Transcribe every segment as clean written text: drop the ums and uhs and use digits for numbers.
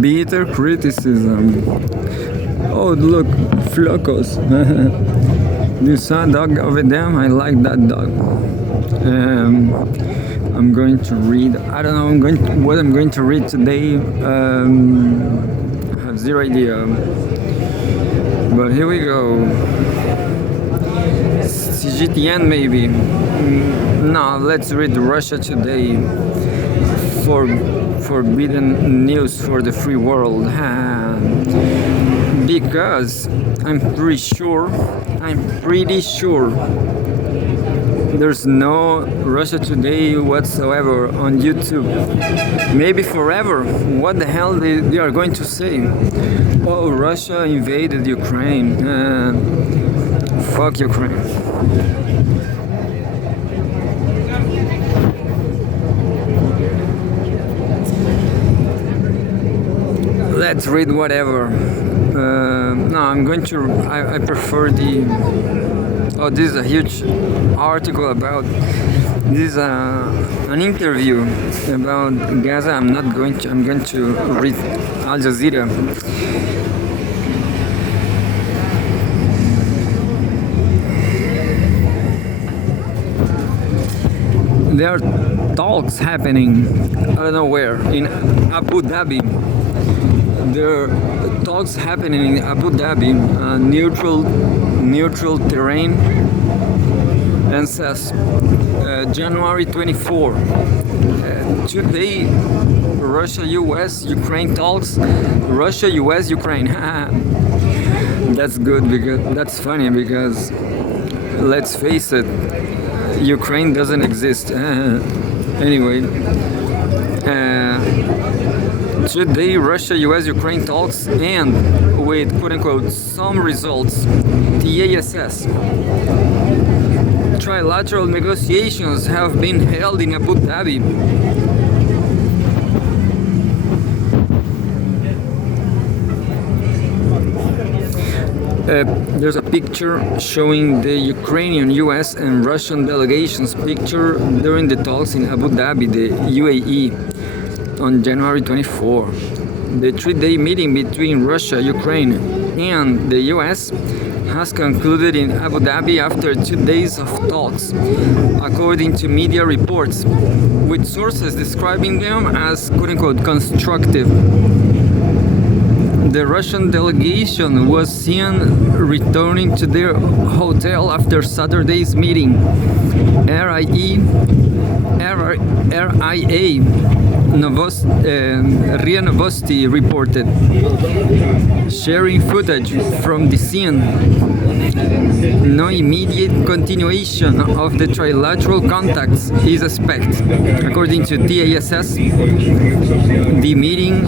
Bitter criticism. Oh, look, Flocos. You saw a dog over there? I like that dog. I'm going to read. I don't know. What I'm going to read today. I have zero idea. But here we go. CGTN maybe. No, let's read Russia Today. Forbidden news for the free world. Because I'm pretty sure there's no Russia Today whatsoever on YouTube. Maybe forever. What the hell they are going to say? Oh, Russia invaded Ukraine. Fuck Ukraine. Let's read whatever. No, I'm going to. I prefer the. Oh, this is a huge article about. This is an interview about Gaza. I'm going to read Al Jazeera. There are talks happening. I don't know where, in Abu Dhabi. There are talks happening in Abu Dhabi, neutral terrain, and says January 24. Today, Russia, US, Ukraine talks. Russia, US, Ukraine. That's good because that's funny because let's face it, Ukraine doesn't exist. Anyway. Today, Russia, US, Ukraine talks and with quote-unquote some results. TASS. Trilateral negotiations have been held in Abu Dhabi. There's a picture showing the Ukrainian, US and Russian delegations picture during the talks in Abu Dhabi, the UAE. On January 24. The three-day meeting between Russia, Ukraine, and the US has concluded in Abu Dhabi after 2 days of talks, according to media reports, with sources describing them as quote-unquote constructive. The Russian delegation was seen returning to their hotel after Saturday's meeting. RIA RIA Novosti reported, sharing footage from the scene. No immediate continuation of the trilateral contacts is expected. According to TASS, the meeting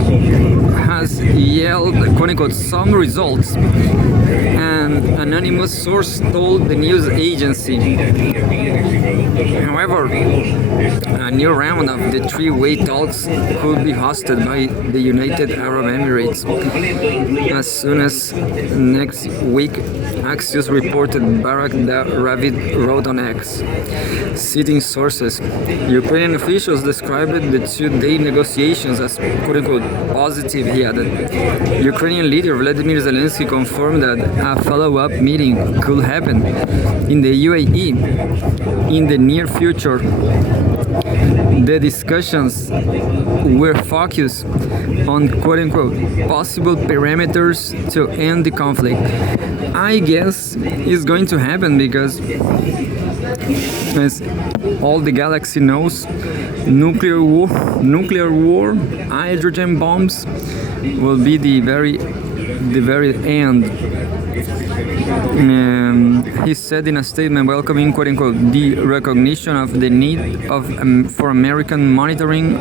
has yielded quote-unquote some results, an anonymous source told the news agency. However, a new round of the three-way talks could be hosted by the United Arab Emirates as soon as next week, Axios reported. Barak Ravid wrote on X, citing sources. Ukrainian officials described the two-day negotiations as quote-unquote positive, he added. Ukrainian leader Vladimir Zelensky confirmed that a follow-up meeting could happen in the UAE in the near future. The discussions were focused on quote-unquote possible parameters to end the conflict. I guess it's going to happen because, as all the galaxy knows, nuclear war, hydrogen bombs will be the very end. He said in a statement welcoming quote-unquote the recognition of the need for American monitoring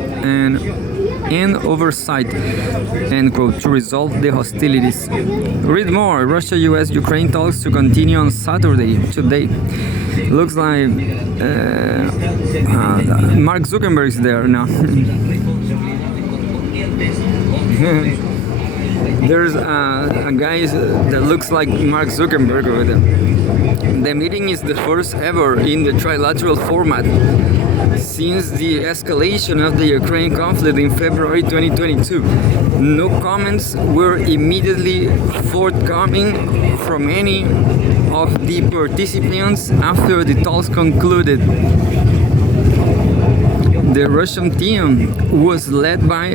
and oversight, end quote, to resolve the hostilities. Read more. Russia, US, Ukraine talks to continue on Saturday. Today, looks like Mark Zuckerberg is there now. There's a guy that looks like Mark Zuckerberg over there. The meeting is the first ever in the trilateral format since the escalation of the Ukraine conflict in February 2022. No comments were immediately forthcoming from any of the participants after the talks concluded. The Russian team was led by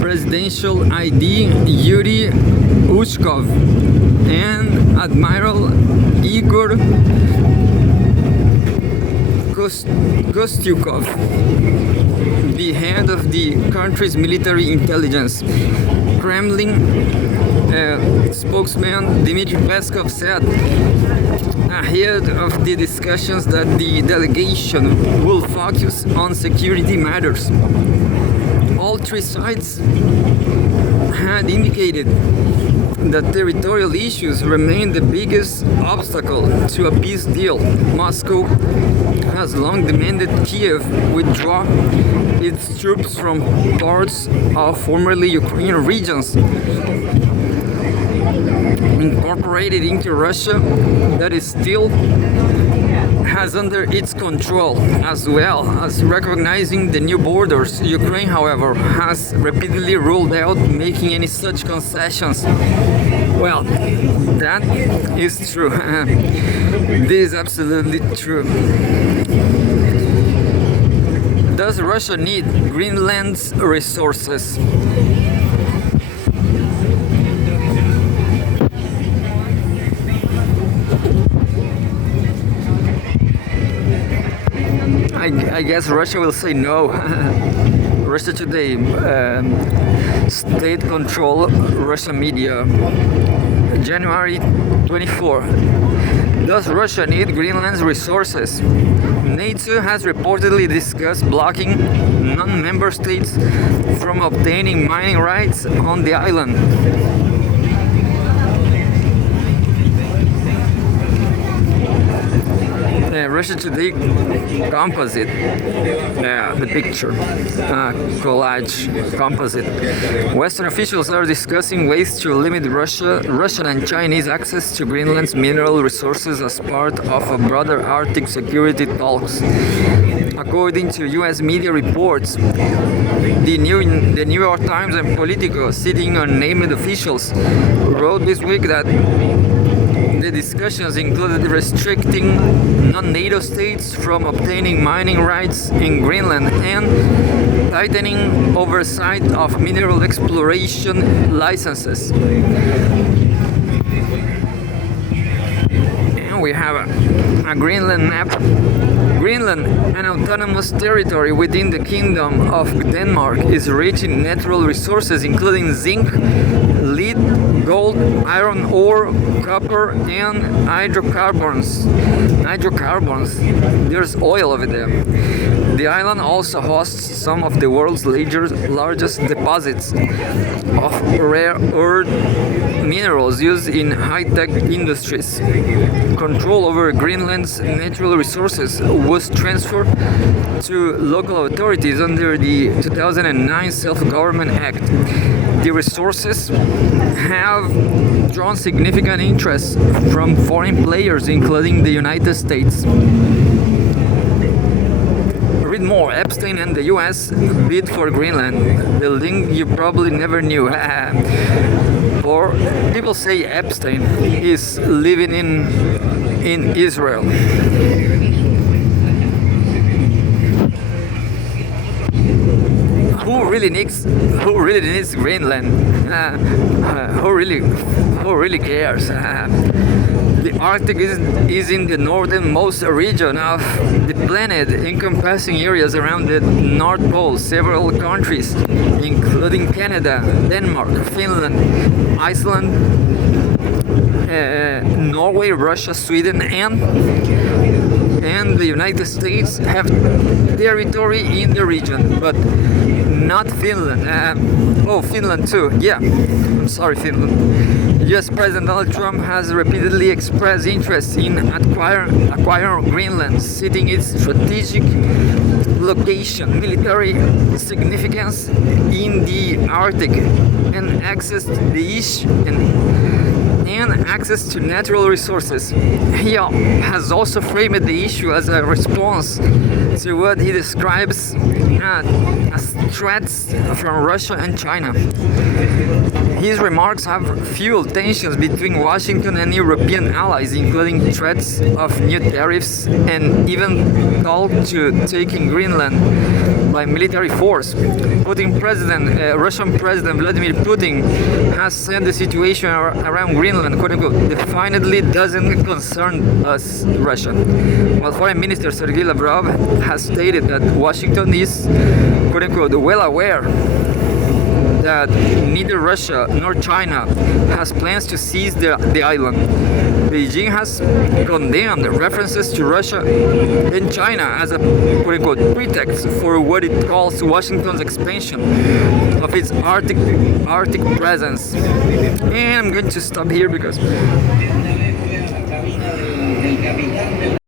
presidential ID Yuri Ushkov and Admiral Igor Kostyukov, the head of the country's military intelligence. Kremlin spokesman Dmitry Peskov said ahead of the discussions that the delegation will focus on security matters. All three sides had indicated that territorial issues remain the biggest obstacle to a peace deal. Moscow has long demanded Kiev withdraw its troops from parts of formerly Ukrainian regions incorporated into Russia that is still has under its control, as well as recognizing the new borders. Ukraine, however, has repeatedly ruled out making any such concessions. Well, that is true. This is absolutely true. Does Russia need Greenland's resources? I guess Russia will say no. Russia Today, state control Russian media, January 24. Does Russia need Greenland's resources? NATO has reportedly discussed blocking non-member states from obtaining mining rights on the island. Russia Today composite, the picture, collage composite. Western officials are discussing ways to limit Russian and Chinese access to Greenland's mineral resources as part of a broader Arctic security talks. According to U.S. media reports, the New York Times and Politico, citing unnamed officials, wrote this week that the discussions included restricting non-NATO states from obtaining mining rights in Greenland and tightening oversight of mineral exploration licenses. And we have a Greenland map. Greenland, an autonomous territory within the Kingdom of Denmark, is rich in natural resources including zinc, lead, gold, iron ore, copper, and hydrocarbons. There's oil over there. The island also hosts some of the world's largest deposits of rare earth minerals used in high-tech industries. Control over Greenland's natural resources was transferred to local authorities under the 2009 Self-Government Act. The resources have drawn significant interest from foreign players, including the United States. Read more. Epstein and the US bid for Greenland. The link you probably never knew. Or people say Epstein is living in Israel. Who really needs Greenland? Who really cares? The Arctic is in the northernmost region of the planet, encompassing areas around the North Pole. Several countries, including Canada, Denmark, Finland, Iceland, Norway, Russia, Sweden, and the United States have territory in the region, but not Finland. Finland too. Yeah, I'm sorry, Finland. U.S. President Donald Trump has repeatedly expressed interest in acquiring Greenland, citing its strategic location, military significance in the Arctic, and access to the and access to natural resources. He has also framed the issue as a response to what he describes as threats from Russia and China. His remarks have fueled tensions between Washington and European allies, including threats of new tariffs and even talk to taking Greenland by military force. Russian President Vladimir Putin has said the situation around Greenland, quote unquote, definitely doesn't concern us, Russia. While Foreign Minister Sergei Lavrov has stated that Washington is, quote unquote, well aware that neither Russia nor China has plans to seize the island. Beijing has condemned references to Russia and China as a quote-unquote pretext for what it calls Washington's expansion of its Arctic presence. And I'm going to stop here because